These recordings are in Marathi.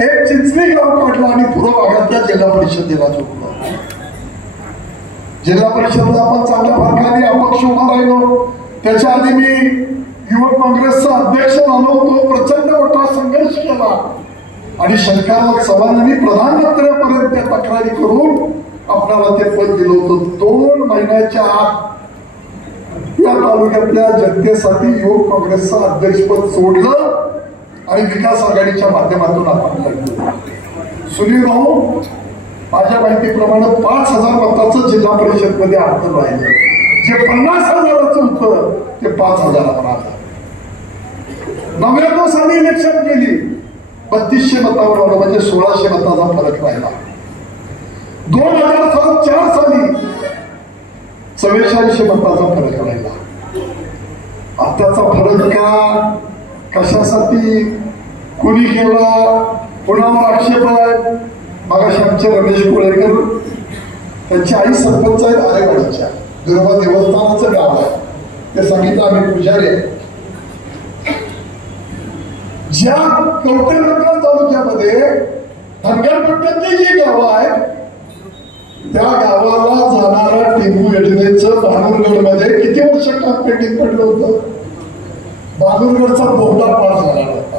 एक चिंचणी गाव काढलं आणि पूर्व भागातल्या जिल्हा परिषदेला जोडलं. जिल्हा परिषदला आपण चांगल्या फरकाने अपक्ष उभा राहिलो. त्याच्या आधी मी युवक काँग्रेसचा अध्यक्ष झालो होतो. प्रचंड मोठा संघर्ष केला आणि शंकरराव चव्हाणांनी प्रधानमंत्र्यापर्यंत त्या तक्रारी करून आपल्याला ते पद दिलं होतं. 2 महिन्याच्या आत या तालुक्यातल्या जनतेसाठी युवक काँग्रेसचं अध्यक्षपद सोडलं आणि विकास आघाडीच्या माध्यमातून आपण लढलो. सुनील भाऊ, माझ्या माहितीप्रमाणे 5,000 मताचं जिल्हा परिषद मध्ये अंतर राहिलं. जे 50,000चं होतं ते 5,000वर आलं. 99 साली इलेक्शन केली, 3200 मतावर आलं, म्हणजे 1600 मताचा फरक राहिला. 2004 साली 4400 मताचा फरक राहिला. आताचा फरक का, कशासाठी, कुणी केला, कुणावर आक्षेप आहे? मागाशी आमचे रमेश कोळेकर, त्यांची आई सरपंच आहेत आरेवाडीच्या, दुर्वा देवस्थानाचं गाव आहे. ते सांगितलं आम्ही पुजारी आहे. ज्या कवटेमंगळ तालुक्यामध्ये धनगरपट्ट्यातली जी गावं आहेत त्या गावाला जाणारा टेंबू योजनेचं बानूरगड मध्ये किती वर्ष काम पेंडिंग पडलं होतं? बानूरगडचा बोगदा पास झाला होता.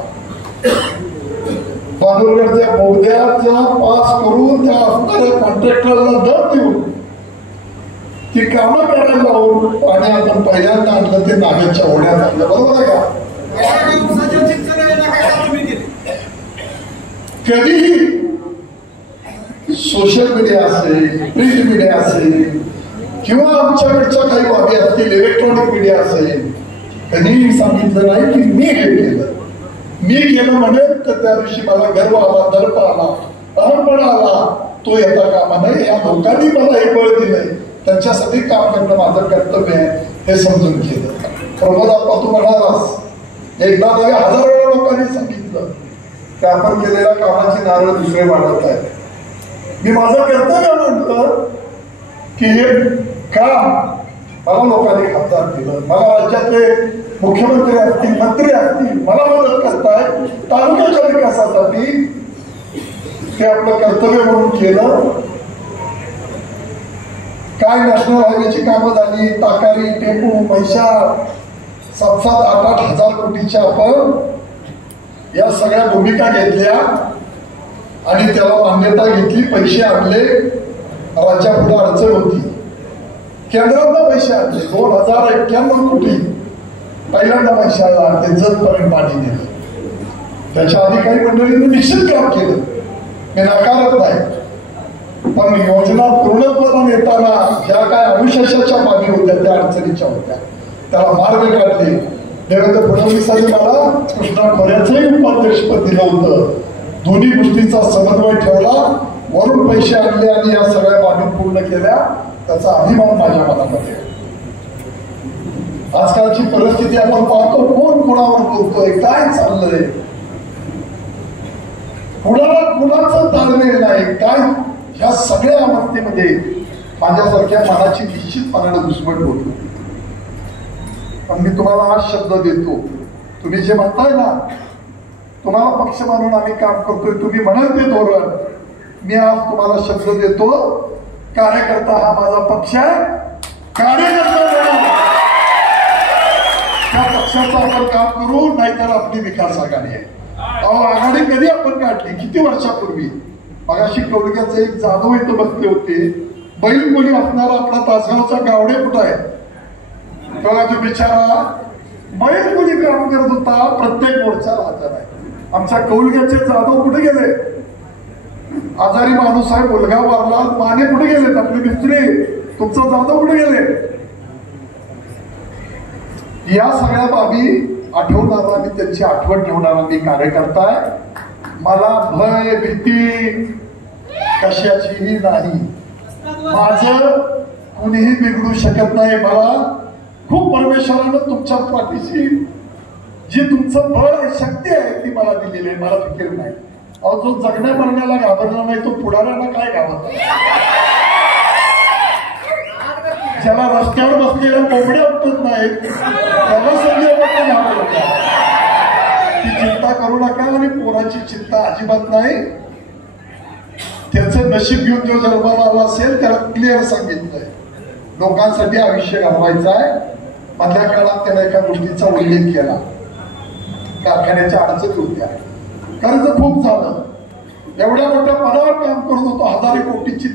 बानूरगडच्या बोगद्याचा पास करून त्या असणाऱ्या कॉन्ट्रॅक्टरला दर देऊन ती कामं करायला लावून पाणी आपण पहिल्यांदा आणलं ते नागाच्या ओढ्यात आणलं. बरोबर आहे का? कधीही सोशल मीडिया असेल, प्रिंट मीडिया असेल किंवा आमच्याकडच्या काही बाबी असतील, इलेक्ट्रॉनिक मीडिया असेल, कधीही सांगितलं नाही की मी हे केलं, मी केलं म्हणेल तर त्या दिवशी मला गर्व आला, दर्प आला, अहमपणा आला. तो येता कामा नये. या लोकांनी मला हे बळ दिलंय, त्यांच्यासाठी काम करणं माझं कर्तव्य आहे हे समजून केलं. प्रमोद आप्पा, तू म्हणालास एकदा नव्हे 1000 वेळा लोकांनी सांगितलं की आपण केलेल्या कामाची नारळ दुसरे वाढवत आहेत. मी माझं कर्तव्य म्हटलं की हे काम मला लोकांनी खासदार केलं, मला राज्यातले मुख्यमंत्री असतील, मंत्री असतील, मला मदत करताय तालुक्याच्या विकासासाठी, ते आपलं कर्तव्य म्हणून केलं. काय नॅशनल हायवेची कामं झाली, ताकारी, टेंबू, म्हैसाळ, 7-7, 8-8 हजार कोटीच्या आपण या सगळ्या भूमिका घेतल्या आणि त्याला मान्यता घेतली, पैसे आणले. राज्यापुढे अडचण होती, केंद्रातनं पैसे आणले. 2091 कोटी पहिल्यांदा म्हैसाळला आणले, जतपर्यंत पाणी दिलं. त्याच्या आधी काही मंडळींनी निश्चित काम केलं, मी नाकारत नाही. पण योजना पूर्णत्वाला नेताना ज्या काय अनुशेषाच्या बाबी होत्या, त्या अडचणीच्या होत्या, त्याला मार्ग काढले. देवेंद्र फडणवीसांनी मला कृष्णा खोऱ्याचंही उपाध्यक्षपद दिलं होतं. दोन्ही गोष्टींचा समन्वय ठेवला, वरून पैसे आणले आणि या सगळ्या बाबी पूर्ण केल्या. त्याचा अभिमान माझ्या मनामध्ये. आजकालची परिस्थिती आपण पाहतो, कोण कोणावर बोलतोय, काय चाललंय, कुणाला कुणाचं ताळमेळ नाही, काय, ह्या सगळ्या अवस्थेमध्ये माझ्यासारख्या मनाची निश्चितपणाने घुसमट होती. पण मी तुम्हाला हा शब्द देतो, तुम्ही जे म्हणताय ना, तुम्हाला पक्ष मानून आम्ही काम करतोय, तुम्ही म्हणाल ते धोरण, मी आज तुम्हाला शब्द देतो, कार्यकर्ता हा माझा पक्ष आहे. कार्यकर्ता त्या पक्षाचं आपण काम करू, नाहीतर आपली विकास आघाडी आहे. अहो, आघाडी कधी आपण काढली, किती वर्षापूर्वी. मगाशी कवडक्याचं एक जाधव इथं बसले होते, बैल मुली असणारा आपला तासगावचा गावडे कुठं आहे बघा, तो बिचारा बैल मुली काम करत होता, प्रत्येक मोर्चाला हजर आहे. आमच्या कौलग्याचे जाधव कुठे गेले? आजारी माणूस आहे, मुलगा वारला, माने कुठे गेलेत? आपले मिस्त्री तुमचा जाधव कुठे गेले? या सगळ्या बाबी आठवणारा मी, त्यांची आठवण ठेवणारा मी कार्यकर्ता आहे. मला भय भीती कशाचीही नाही. माझं कुणीही बिघडू शकत नाही. मला खूप परमेश्वरानं तुमच्या पाठीशी जी तुमचं बळ आहे, शक्ती आहे, ती मला दिलेली आहे. मला फिकीर नाही. अहो, जो जगण्या मरण्याला घाबरला नाही, तो पुढाऱ्यांना काय घाबरला? ज्याला रस्त्यावर बसलेल्या कोंबड्या उठत नाहीत, त्याला संधी घाबरला. ती चिंता करू नका आणि कोणाची चिंता अजिबात नाही. त्याचं नशीब घेऊन जो जन्माला आला असेल त्याला क्लिअर सांगितलंय लोकांसाठी आयुष्य घालवायचं आहे. मधल्या काळात त्याने एका गोष्टीचा उल्लेख केला. कारखान्याच्या अडचणी होत्या, कर्ज खूप झालं, एवढ्या मोठ्या पदावर काम करत होतो, हजारो कोटीची